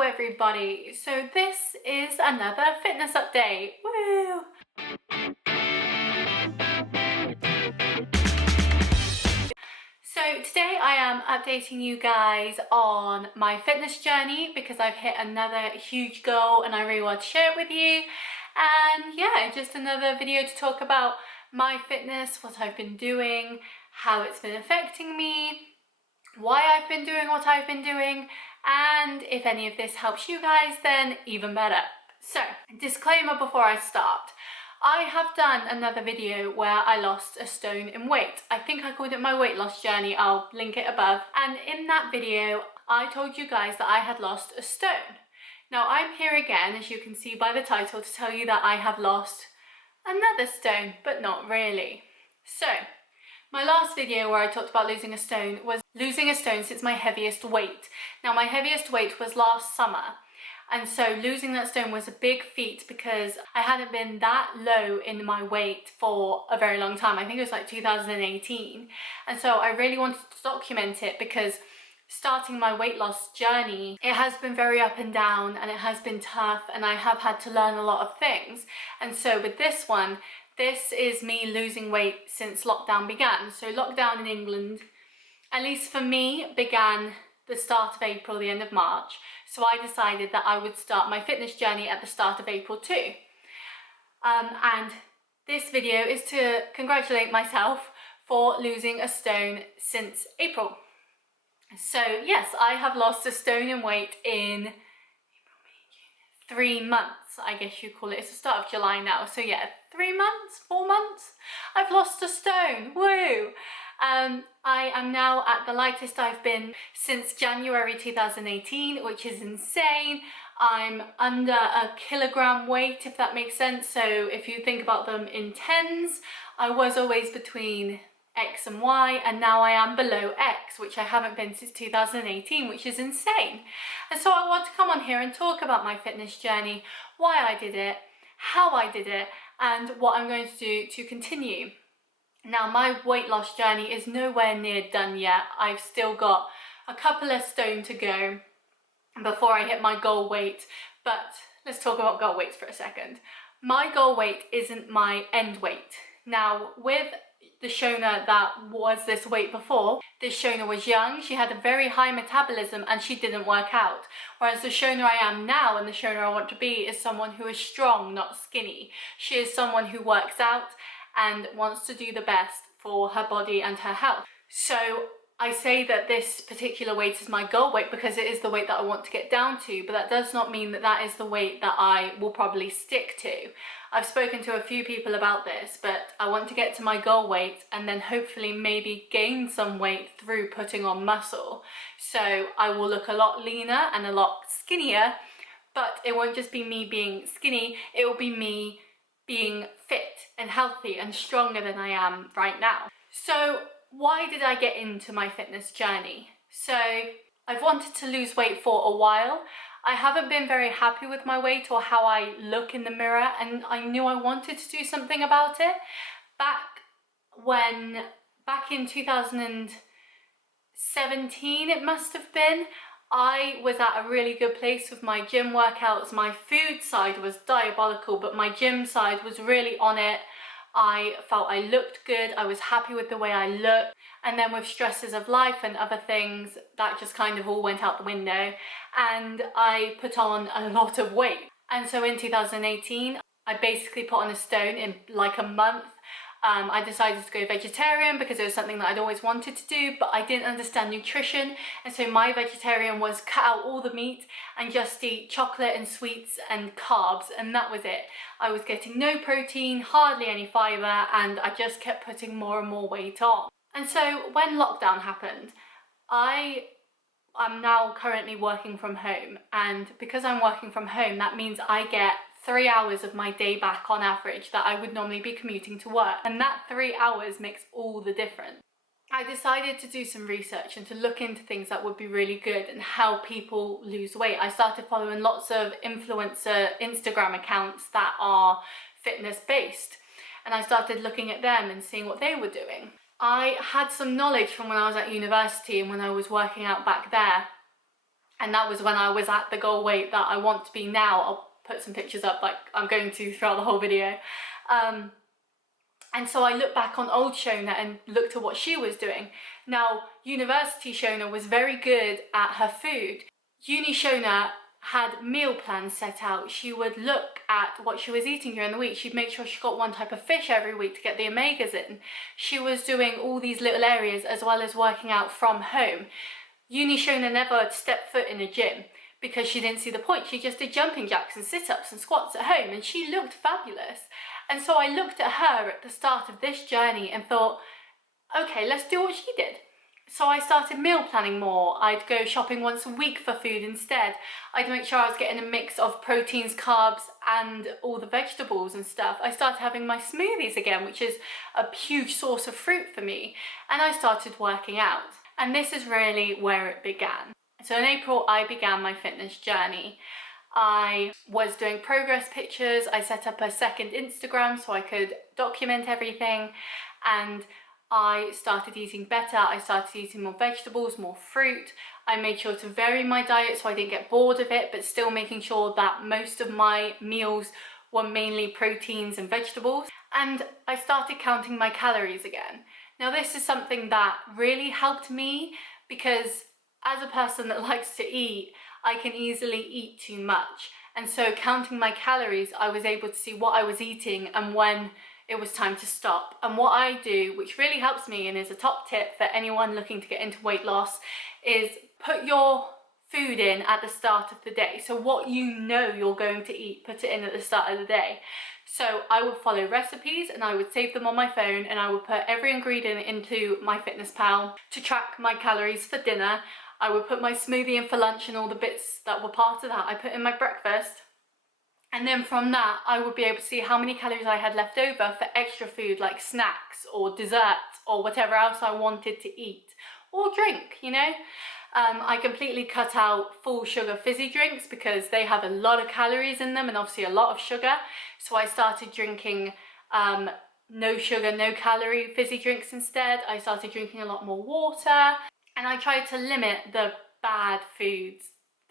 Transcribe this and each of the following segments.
Hello everybody, so this is another fitness update. Woo! So today I am updating you guys on my fitness journey because I've hit another huge goal and I really want to share it with you. And yeah, just another video to talk about my fitness, what I've been doing, how it's been affecting me, why I've been doing what I've been doing, and if any of this helps you guys, then even better. So, disclaimer before I start. I have done another video where I lost a stone in weight. I think I called it my weight loss journey. I'll link it above. And in that video, I told you guys that I had lost a stone. Now I'm here again, as you can see by the title, to tell you that I have lost another stone, but not really. So, my last video where I talked about losing a stone was losing a stone since my heaviest weight. Now my heaviest weight was last summer, and so losing that stone was a big feat because I hadn't been that low in my weight for a very long time. I think it was like 2018, and so I really wanted to document it because starting my weight loss journey, it has been very up and down and it has been tough and I have had to learn a lot of things. And so with this one, this is me losing weight since lockdown began. So lockdown in England, at least for me, began the start of April, the end of March. So I decided that I would start my fitness journey at the start of April too. And this video is to congratulate myself for losing a stone since April. So yes, I have lost a stone in weight in 3 months, I guess you call it. It's the start of July now, so yeah, 3 months, 4 months, I've lost a stone, woo! I am now at the lightest I've been since January 2018, which is insane. I'm under a kilogram weight, if that makes sense. So if you think about them in tens, I was always between X and Y, and now I am below X, which I haven't been since 2018, which is insane. And so I want to come on here and talk about my fitness journey, why I did it, how I did it, and what I'm going to do to continue. Now, my weight loss journey is nowhere near done yet. I've still got a couple of stone to go before I hit my goal weight, but let's talk about goal weights for a second. My goal weight isn't my end weight. Now, with the Shona that was this weight before, this Shona was young, she had a very high metabolism and she didn't work out. Whereas the Shona I am now and the Shona I want to be is someone who is strong, not skinny. She is someone who works out and wants to do the best for her body and her health. So I say that this particular weight is my goal weight because it is the weight that I want to get down to, but that does not mean that that is the weight that I will probably stick to. I've spoken to a few people about this, but I want to get to my goal weight and then hopefully maybe gain some weight through putting on muscle. So I will look a lot leaner and a lot skinnier, but it won't just be me being skinny, it will be me being fit and healthy and stronger than I am right now. So why did I get into my fitness journey? So I've wanted to lose weight for a while. I haven't been very happy with my weight or how I look in the mirror, and I knew I wanted to do something about it. Back in 2017 it must have been, I was at a really good place with my gym workouts. My food side was diabolical, but my gym side was really on it. I felt I looked good, I was happy with the way I looked, and then with stresses of life and other things, that just kind of all went out the window, and I put on a lot of weight. And so in 2018, I basically put on a stone in like a month. I decided to go vegetarian because it was something that I'd always wanted to do, but I didn't understand nutrition, and so my vegetarian was cut out all the meat and just eat chocolate and sweets and carbs, and that was it. I was getting no protein, hardly any fibre, and I just kept putting more and more weight on. And so when lockdown happened, I'm now currently working from home, and because I'm working from home, that means I get 3 hours of my day back on average that I would normally be commuting to work, and that 3 hours makes all the difference. I decided to do some research and to look into things that would be really good and how people lose weight. I started following lots of influencer Instagram accounts that are fitness based, and I started looking at them and seeing what they were doing. I had some knowledge from when I was at university and when I was working out back there, And that was when I was at the goal weight that I want to be now. I'll put some pictures up like I'm going to throughout the whole video. And so I looked back on old Shona and looked at what she was doing. Now, university Shona was very good at her food. Uni Shona had meal plans set out. She would look at what she was eating during the week. She'd make sure she got one type of fish every week to get the omegas in. She was doing all these little areas as well as working out from home. Uni Shona never stepped foot in a gym because she didn't see the point. She just did jumping jacks and sit-ups and squats at home, and she looked fabulous. And so I looked at her at the start of this journey and thought, okay, let's do what she did. So I started meal planning more. I'd go shopping once a week for food instead. I'd make sure I was getting a mix of proteins, carbs, and all the vegetables and stuff. I started having my smoothies again, which is a huge source of fruit for me. And I started working out. And this is really where it began. So in April, I began my fitness journey. I was doing progress pictures. I set up a second Instagram so I could document everything, and I started eating better. I started eating more vegetables, more fruit. I made sure to vary my diet so I didn't get bored of it, but still making sure that most of my meals were mainly proteins and vegetables. And I started counting my calories again. Now this is something that really helped me because as a person that likes to eat, I can easily eat too much. And so counting my calories, I was able to see what I was eating and when it was time to stop. And what I do, which really helps me and is a top tip for anyone looking to get into weight loss, is put your food in at the start of the day. So what you know you're going to eat, put it in at the start of the day. So I would follow recipes and I would save them on my phone, and I would put every ingredient into MyFitnessPal to track my calories for dinner. I would put my smoothie in for lunch and all the bits that were part of that I put in my breakfast. And then from that, I would be able to see how many calories I had left over for extra food like snacks or desserts or whatever else I wanted to eat or drink, you know. I completely cut out full sugar fizzy drinks because they have a lot of calories in them and obviously a lot of sugar. So I started drinking no sugar, no calorie fizzy drinks instead. I started drinking a lot more water, and I tried to limit the bad foods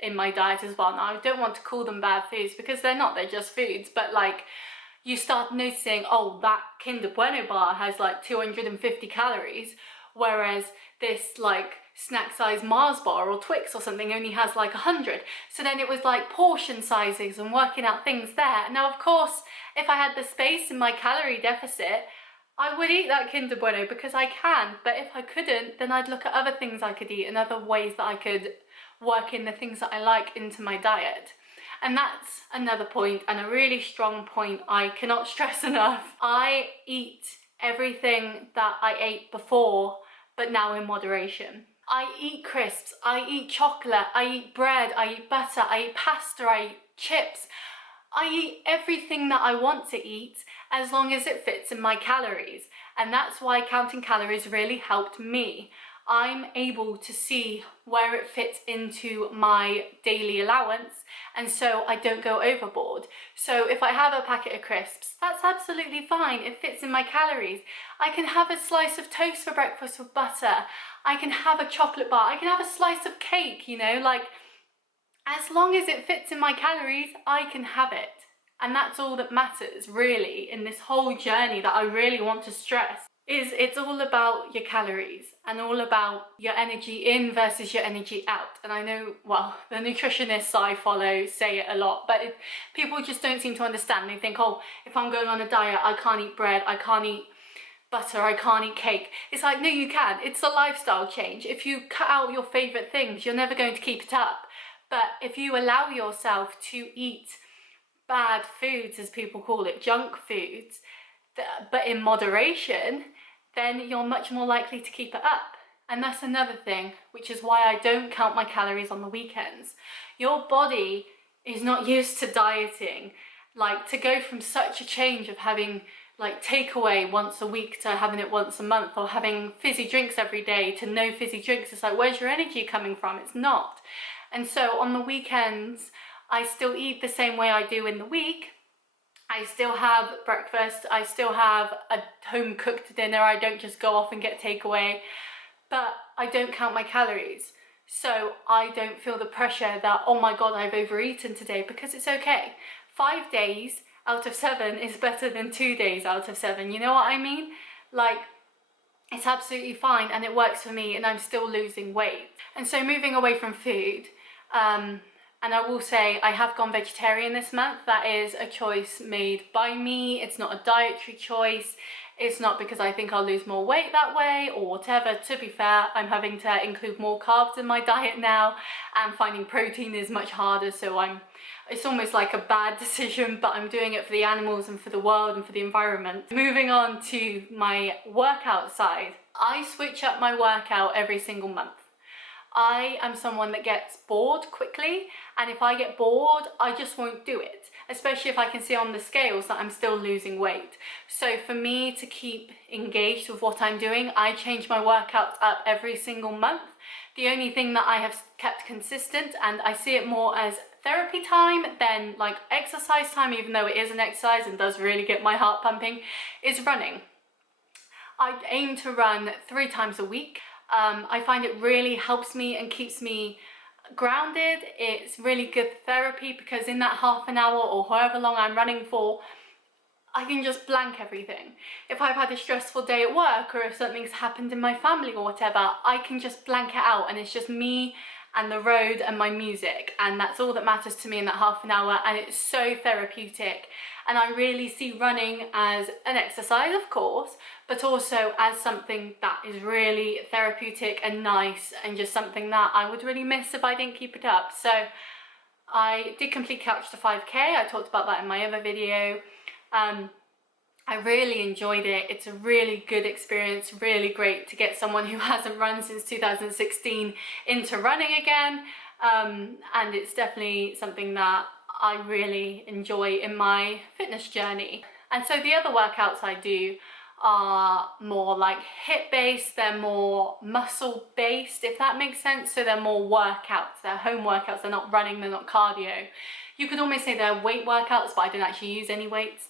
in my diet as well. Now, I don't want to call them bad foods because they're not, they're just foods, but like you start noticing, oh, that Kinder Bueno bar has like 250 calories, whereas this like snack size Mars bar or Twix or something only has like 100. So then it was like portion sizes and working out things there. Now, of course, if I had the space in my calorie deficit, I would eat that Kinder Bueno because I can, but if I couldn't, then I'd look at other things I could eat and other ways that I could work in the things that I like into my diet. And that's another point, and a really strong point I cannot stress enough. I eat everything that I ate before, but now in moderation. I eat crisps, I eat chocolate, I eat bread, I eat butter, I eat pasta, I eat chips. I eat everything that I want to eat as long as it fits in my calories. And that's why counting calories really helped me. I'm able to see where it fits into my daily allowance, and so I don't go overboard. So if I have a packet of crisps, that's absolutely fine. It fits in my calories. I can have a slice of toast for breakfast with butter. I can have a chocolate bar. I can have a slice of cake, you know, like as long as it fits in my calories, I can have it. And that's all that matters really in this whole journey that I really want to stress. It's all about your calories and all about your energy in versus your energy out. And I know, well, the nutritionists I follow say it a lot, but people just don't seem to understand. They think, oh, if I'm going on a diet, I can't eat bread, I can't eat butter, I can't eat cake. It's like, no, you can. It's a lifestyle change. If you cut out your favorite things, you're never going to keep it up. But if you allow yourself to eat bad foods, as people call it, junk foods, but in moderation, then you're much more likely to keep it up. And that's another thing, which is why I don't count my calories on the weekends. Your body is not used to dieting. Like, to go from such a change of having like takeaway once a week to having it once a month, or having fizzy drinks every day to no fizzy drinks, it's like, where's your energy coming from? It's not. And so on the weekends, I still eat the same way I do in the week. I still have breakfast, I still have a home cooked dinner, I don't just go off and get takeaway, but I don't count my calories. so I don't feel the pressure that, oh my god, I've overeaten today, because it's okay. 5 days out of 7 is better than 2 days out of 7, you know what I mean? Like, it's absolutely fine and it works for me, and I'm still losing weight. And so moving away from food, and I will say I have gone vegetarian this month. That is a choice made by me. It's not a dietary choice. It's not because I think I'll lose more weight that way or whatever. To be fair, I'm having to include more carbs in my diet now, and finding protein is much harder, so it's almost like a bad decision, but I'm doing it for the animals and for the world and for the environment. Moving on to my workout side, I switch up my workout every single month. I am someone that gets bored quickly, and if I get bored, I just won't do it, especially if I can see on the scales that I'm still losing weight. So for me to keep engaged with what I'm doing, I change my workouts up every single month. The only thing that I have kept consistent, and I see it more as therapy time than like exercise time, even though it is an exercise and does really get my heart pumping, is running. I aim to run 3 times a week. I find it really helps me and keeps me grounded. It's really good therapy, because in that half an hour or however long I'm running for, I can just blank everything. If I've had a stressful day at work, or if something's happened in my family or whatever, I can just blank it out, and it's just me and the road and my music, and that's all that matters to me in that half an hour, and it's so therapeutic. And I really see running as an exercise, of course, but also as something that is really therapeutic and nice, and just something that I would really miss if I didn't keep it up. So I did complete Couch to 5K. I talked about that in my other video. I really enjoyed it. It's a really good experience, really great to get someone who hasn't run since 2016 into running again, and it's definitely something that I really enjoy in my fitness journey. And so the other workouts I do are more like hip based, they're more muscle based, if that makes sense. So they're more workouts, they're home workouts, they're not running, they're not cardio. You could almost say they're weight workouts, but I don't actually use any weights.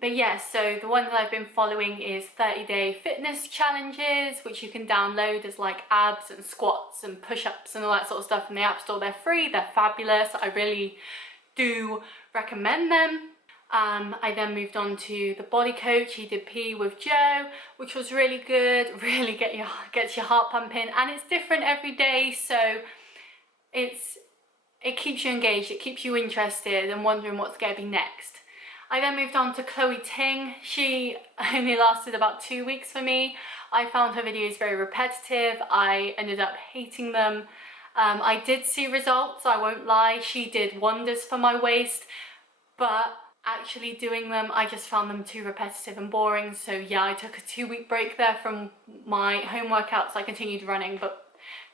But yeah, so the ones I've been following is 30-day fitness challenges, which you can download as like abs and squats and push-ups and all that sort of stuff in the App Store. They're free, they're fabulous. I really do recommend them. I then moved on to the Body Coach, EDP with Joe, which was really good, really gets your heart pumping, and it's different every day, so it keeps you engaged, it keeps you interested and wondering what's going to be next. I then moved on to Chloe Ting. She only lasted about 2 weeks for me. I found her videos very repetitive. I ended up hating them. I did see results, I won't lie. She did wonders for my waist, but actually doing them, I just found them too repetitive and boring. So yeah, I took a 2-week break there from my home workouts. I continued running, but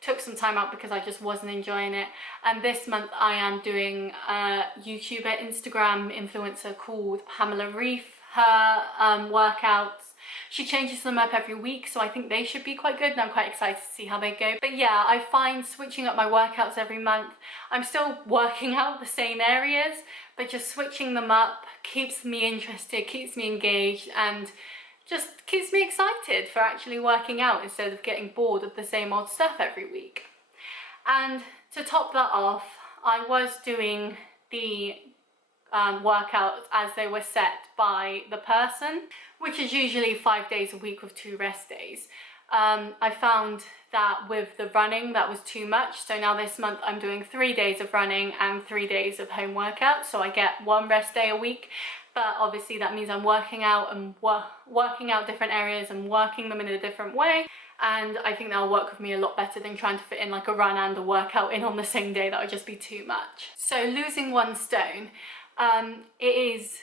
took some time out because I just wasn't enjoying it. And this month I am doing a YouTuber, Instagram influencer called Pamela Reif. Her workouts, she changes them up every week, so I think they should be quite good, and I'm quite excited to see how they go. But yeah, I find switching up my workouts every month, I'm still working out the same areas, but just switching them up keeps me interested, keeps me engaged, and just keeps me excited for actually working out instead of getting bored of the same old stuff every week. And to top that off, I was doing the workouts as they were set by the person, which is usually 5 days a week with 2 rest days. I found that with the running that was too much, so now this month I'm doing 3 days of running and 3 days of home workouts, so I get 1 rest day a week. But obviously that means I'm working out and working out different areas and working them in a different way, and I think that'll work with me a lot better than trying to fit in like a run and a workout in on the same day. That would just be too much. So losing 1 stone, it is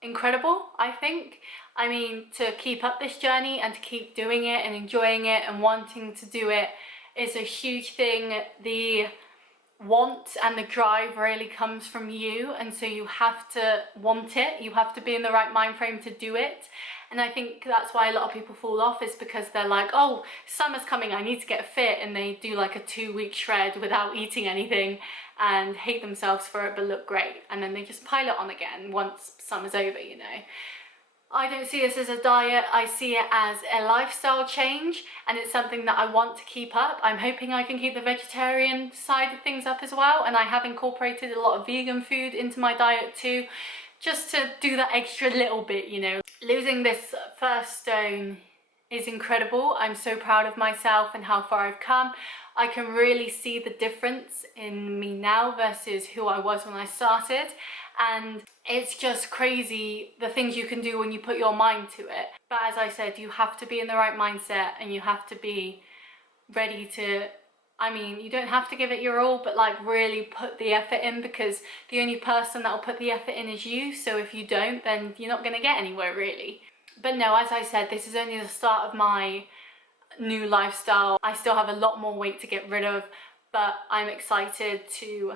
incredible, I think. I mean, to keep up this journey and to keep doing it and enjoying it and wanting to do it is a huge thing. The want and the drive really comes from you, and so you have to want it, you have to be in the right mind frame to do it. And I think that's why a lot of people fall off, is because they're like, oh, summer's coming, I need to get fit, and they do like a 2-week shred without eating anything and hate themselves for it but look great, and then they just pile it on again once summer's over, you know. I don't see this as a diet, I see it as a lifestyle change, and it's something that I want to keep up. I'm hoping I can keep the vegetarian side of things up as well, and I have incorporated a lot of vegan food into my diet too, just to do that extra little bit, you know. Losing this first stone is incredible. I'm so proud of myself and how far I've come. I can really see the difference in me now versus who I was when I started, and it's just crazy the things you can do when you put your mind to it. But as I said, you have to be in the right mindset, and you have to be ready to, I mean, you don't have to give it your all, but like really put the effort in, because the only person that will put the effort in is you. So if you don't, then you're not going to get anywhere really. But no, as I said, this is only the start of my new lifestyle. I still have a lot more weight to get rid of, but I'm excited to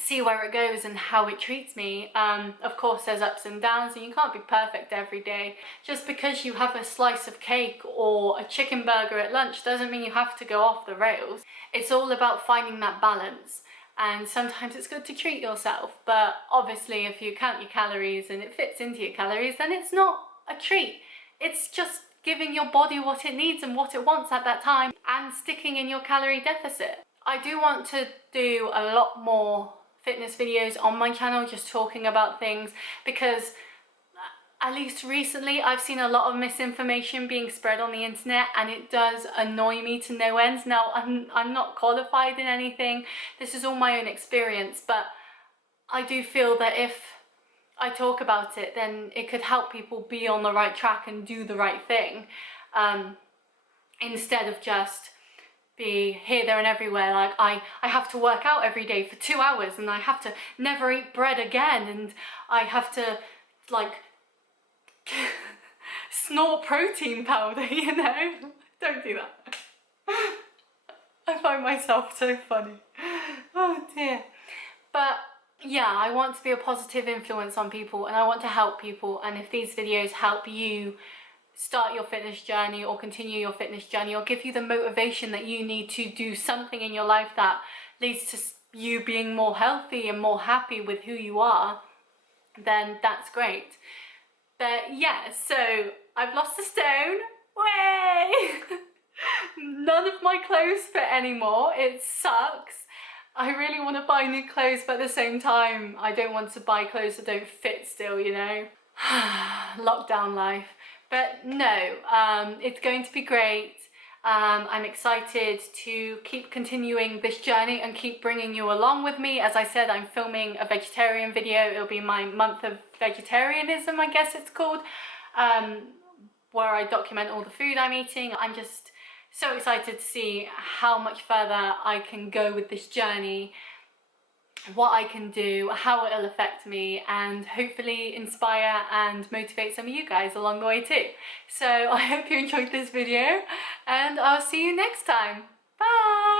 see where it goes and how it treats me. Of course there's ups and downs, and you can't be perfect every day. Just because you have a slice of cake or a chicken burger at lunch doesn't mean you have to go off the rails. It's all about finding that balance, and sometimes it's good to treat yourself, but obviously if you count your calories and it fits into your calories, then it's not a treat. It's just giving your body what it needs and what it wants at that time, and sticking in your calorie deficit. I do want to do a lot more fitness videos on my channel, just talking about things, because at least recently I've seen a lot of misinformation being spread on the internet, and it does annoy me to no end. Now I'm not qualified in anything, this is all my own experience, but I do feel that if I talk about it, then it could help people be on the right track and do the right thing, instead of just be here, there and everywhere. Like I have to work out every day for 2 hours, and I have to never eat bread again, and I have to like snort protein powder, you know. Don't do that. I find myself so funny. Oh dear. But yeah, I want to be a positive influence on people, and I want to help people, and if these videos help you start your fitness journey or continue your fitness journey, or give you the motivation that you need to do something in your life that leads to you being more healthy and more happy with who you are, then that's great. But yeah, so I've lost a stone. Way! None of my clothes fit anymore. It sucks. I really want to buy new clothes, but at the same time I don't want to buy clothes that don't fit still, you know. Lockdown life. But no, it's going to be great. I'm excited to keep continuing this journey and keep bringing you along with me. As I said, I'm filming a vegetarian video. It'll be my month of vegetarianism, I guess it's called, where I document all the food I'm eating. I'm just so excited to see how much further I can go with this journey, what I can do, how it'll affect me, and hopefully inspire and motivate some of you guys along the way too. So I hope you enjoyed this video, and I'll see you next time. Bye!